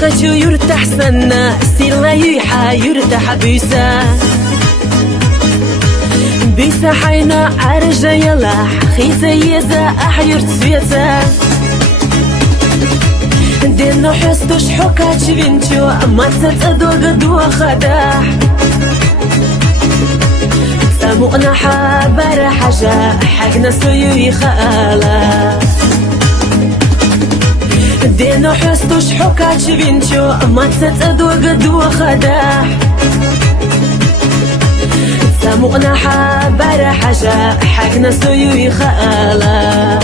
خشو يرتاح سنة سير لا يحا يرتاح بيسا حينا عرجة يلاح خيسة يزا أحير تسويتا دينو حستوش حكات شبينتو ما تتأدو قدو خداح سامونا حابر حاجة حقنا سيوي خالا دينو حستوش حكات شبينتو ما تتأدو قدو خداح سامونا حابر حاجة حقنا سيوي خالا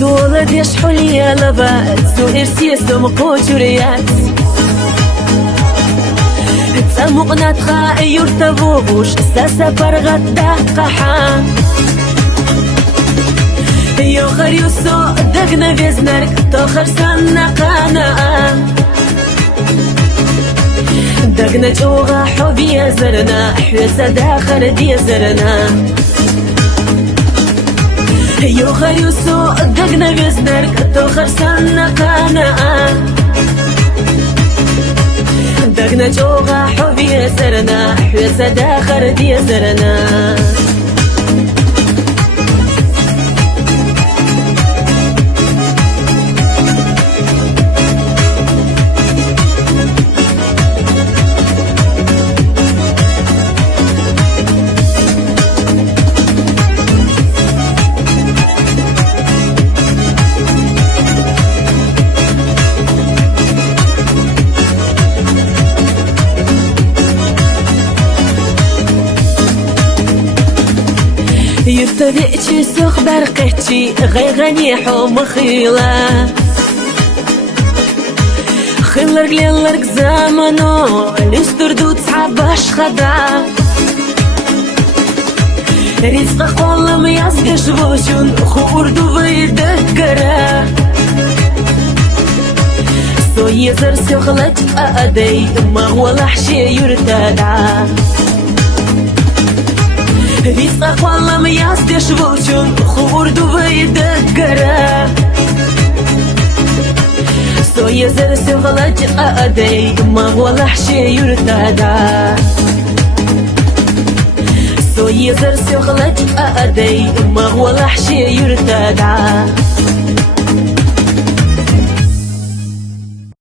دولة ديش حولي لبات سوهر سيسو مقوشوريات تسمقنا تخاء يرتبوش ساسا برغت داقحا يوخر يوسو دقنا بيزنرك توخر سنة قانا دقنا جوغا حبي زرنا حوسا داخر دي زرنا يوخر يوسو دقنا بيزنرك توخر سنة قانا دقنا جوغا حبي زرنا حوسا داخر دي زرنا يفتدئتي سوخ برقتي غيغني حوم خيلا خيلرق ليلرق زمنو لستردو تسحباش خدا رزق قولم يزقش بوشون خوردو بيدكرا سو يزر سوخلت أدي ما هو لحشي يرتدع رزق والله يزدش بوشون خوردو بيدكرا سو يزر سوخلت أدي ما هو لحشي يرتدع سو يزر سوخلت أدي ما هو لحشي يرتدع